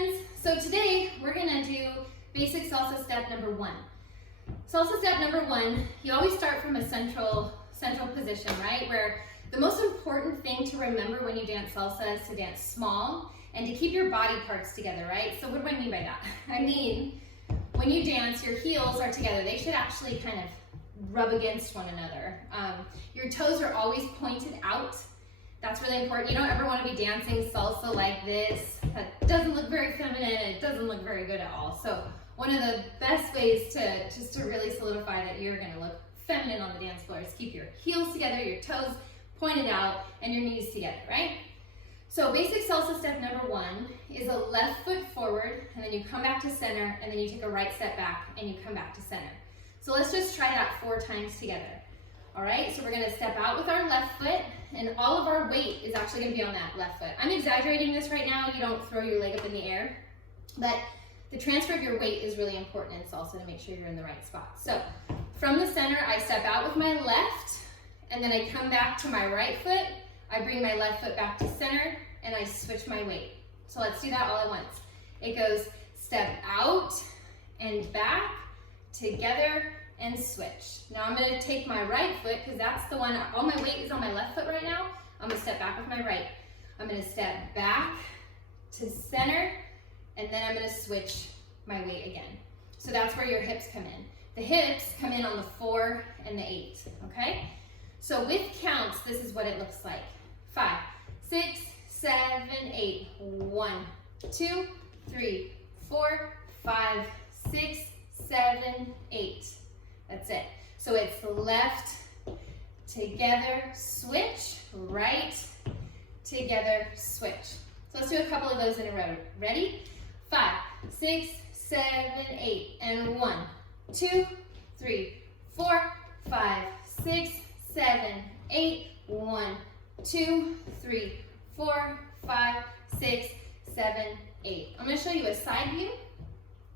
friends. So today we're gonna do basic salsa step number 1. Salsa step number 1, you always start from a central position, right? Where the most important thing to remember when you dance salsa is to dance small and to keep your body parts together, right? So what do I mean by that? I mean, when you dance, your heels are together. They should actually kind of rub against one another. Your toes are always pointed out. That's really important. You don't ever want to be dancing salsa like this. That doesn't look very feminine. It doesn't look very good at all. So one of the best ways to really solidify that you're going to look feminine on the dance floor is keep your heels together, your toes pointed out, and your knees together, right? So basic salsa step number 1 is a left foot forward, and then you come back to center, and then you take a right step back, and you come back to center. So let's just try that 4 times together. All right, so we're gonna step out with our left foot, and all of our weight is actually gonna be on that left foot. I'm exaggerating this right now. You don't throw your leg up in the air, but the transfer of your weight is really important in salsa to make sure you're in the right spot. So from the center, I step out with my left, and then I come back to my right foot. I bring my left foot back to center, and I switch my weight. So let's do that all at once. It goes step out and back, together, and switch. Now I'm gonna take my right foot, because that's the one, all my weight is on my left foot right now. I'm gonna step back with my right. I'm gonna step back to center, and then I'm gonna switch my weight again. So that's where your hips come in. The hips come in on the 4 and the 8, okay? So with counts, this is what it looks like. 5, 6, 7, 8. 1, 2, 3, 4, 5, 6, 7, 8. That's it. So it's left, together, switch, right, together, switch. So let's do a couple of those in a row. Ready? 5, 6, 7, 8. And 1, 2, 3, 4, 5, 6, 7, 8. 1, 2, 3, 4, 5, 6, 7, 8. I'm going to show you a side view.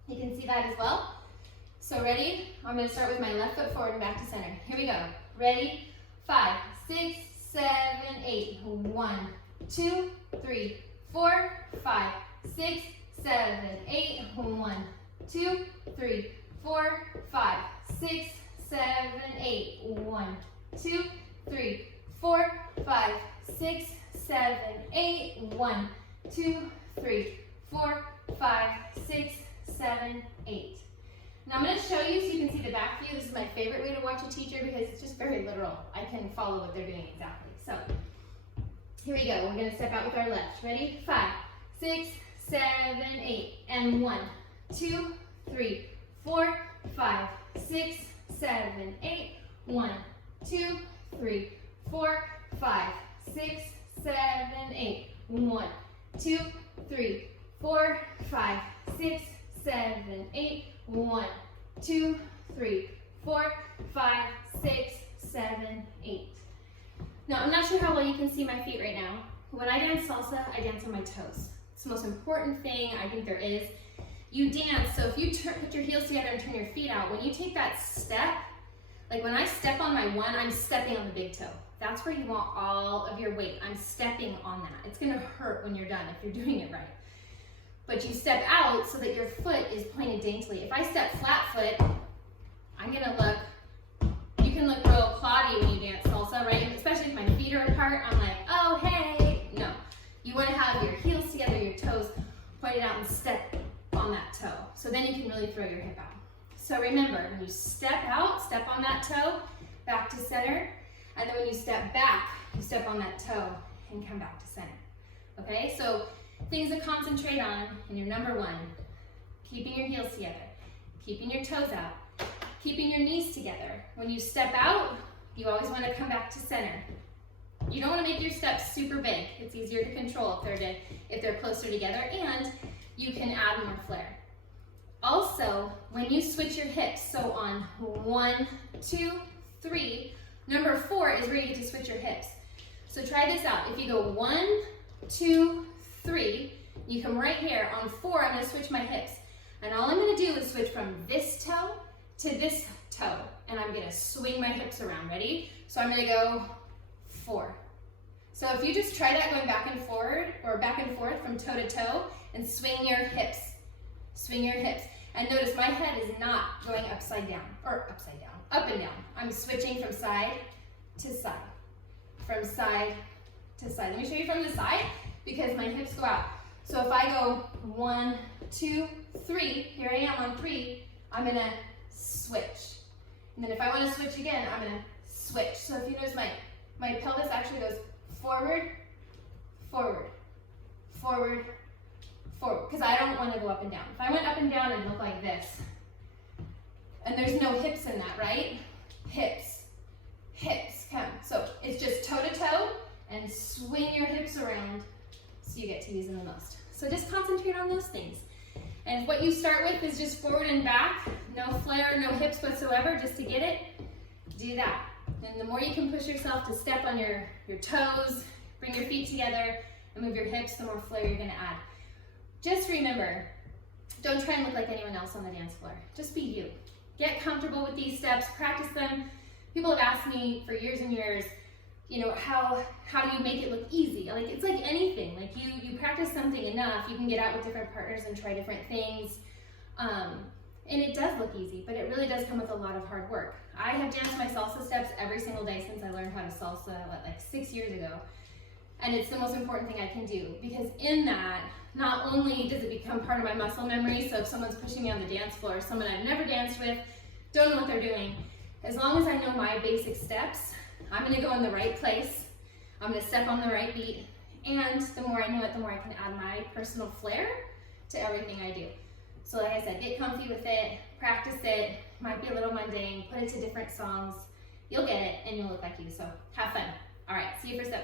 You can see that as well. So ready? I'm going to start with my left foot forward and back to center. Here we go. Ready? 5, 6, 7, 8. 1, 2, 3, 4, 5, 6, 7, 8. 1, 2, 3, 4, 5, 6, 7, 8. 1, 2, 3, 4, 5, 6, 7, 8. 1, 2, 3, 4, 5, 6, 7, 8. Now I'm going to show you so you can see the back view. This is my favorite way to watch a teacher because it's just very literal. I can follow what they're doing exactly. So here we go. We're going to step out with our left. Ready? 5, 6, 7, 8. And 1, 2, 3, 4, 5, 6, 7, 8. 1, 2, 3, 4, 5, 6, 7, 8. 1, 2, 3, 4, 5, 6, 7, 8. 1, 2, 3, 4, 5, 6, 7, 8. Now, I'm not sure how well you can see my feet right now. When I dance salsa, I dance on my toes. It's the most important thing I think there is. You dance, so if you put your heels together and turn your feet out, when you take that step, like when I step on my 1, I'm stepping on the big toe. That's where you want all of your weight. I'm stepping on that. It's gonna hurt when you're done if you're doing it right. But you step out so that your foot is pointed daintily. If I step flat foot, I'm gonna look, you can look real cloddy when you dance salsa, right? Especially if my feet are apart, I'm like, oh, hey. No, you wanna have your heels together, your toes pointed out and step on that toe. So then you can really throw your hip out. So remember, when you step out, step on that toe, back to center. And then when you step back, you step on that toe and come back to center. Okay, so things to concentrate on in your number 1, keeping your heels together, keeping your toes out, keeping your knees together. When you step out, you always want to come back to center. You don't want to make your steps super big. It's easier to control if they're closer together, and you can add more flair. Also, when you switch your hips, so on 1, 2, 3, number 4 is where you get to switch your hips. So try this out. If you go 1, 2, 3, you come right here. On 4, I'm going to switch my hips. And all I'm going to do is switch from this toe to this toe. And I'm going to swing my hips around. Ready? So I'm going to go 4. So if you just try that going back and forward or back and forth from toe to toe, and swing your hips. Swing your hips. And notice my head is not going upside down, up and down. I'm switching from side to side, from side to side. Let me show you from the side because my hips go out. So if I go 1, 2, 3, here I am on 3, I'm gonna switch. And then if I wanna switch again, I'm gonna switch. So if you notice my pelvis actually goes forward, forward, forward, forward, because I don't wanna go up and down. If I went up and down, it'd look like this. And there's no hips in that, right? Hips, hips, come. So it's just toe to toe and swing your hips around so you get to use them the most. So just concentrate on those things. And if what you start with is just forward and back, no flare, no hips whatsoever, just to get it, do that. And the more you can push yourself to step on your toes, bring your feet together, and move your hips, the more flair you're gonna add. Just remember, don't try and look like anyone else on the dance floor. Just be you. Get comfortable with these steps, practice them. People have asked me for years and years, you know, how do you make it look easy? Like, it's like anything. Like, you practice something enough, you can get out with different partners and try different things. And it does look easy, but it really does come with a lot of hard work. I have danced my salsa steps every single day since I learned how to salsa, like 6 years ago. And it's the most important thing I can do, because in that, not only does it become part of my muscle memory, so if someone's pushing me on the dance floor, someone I've never danced with, don't know what they're doing, as long as I know my basic steps, I'm gonna go in the right place, I'm gonna step on the right beat, and the more I know it, the more I can add my personal flair to everything I do. So like I said, get comfy with it, practice it, might be a little mundane, put it to different songs, you'll get it, and you'll look like you, so have fun. All right, see you for step.